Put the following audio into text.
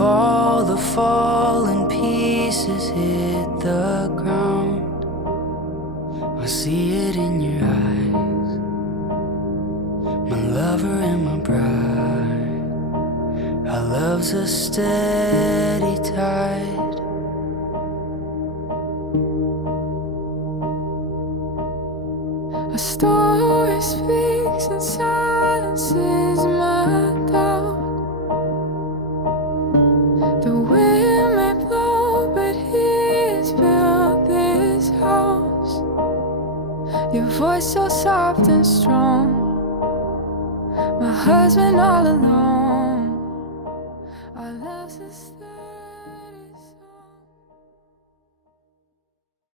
the fallen pieces hit the ground. I see it in your eyes, my lover and my bride. Our love's a steady tide. A story speaks and silences my doubt. The wind may blow, but he's built this house. Your voice so soft and strong, my husband all alone. Our love's a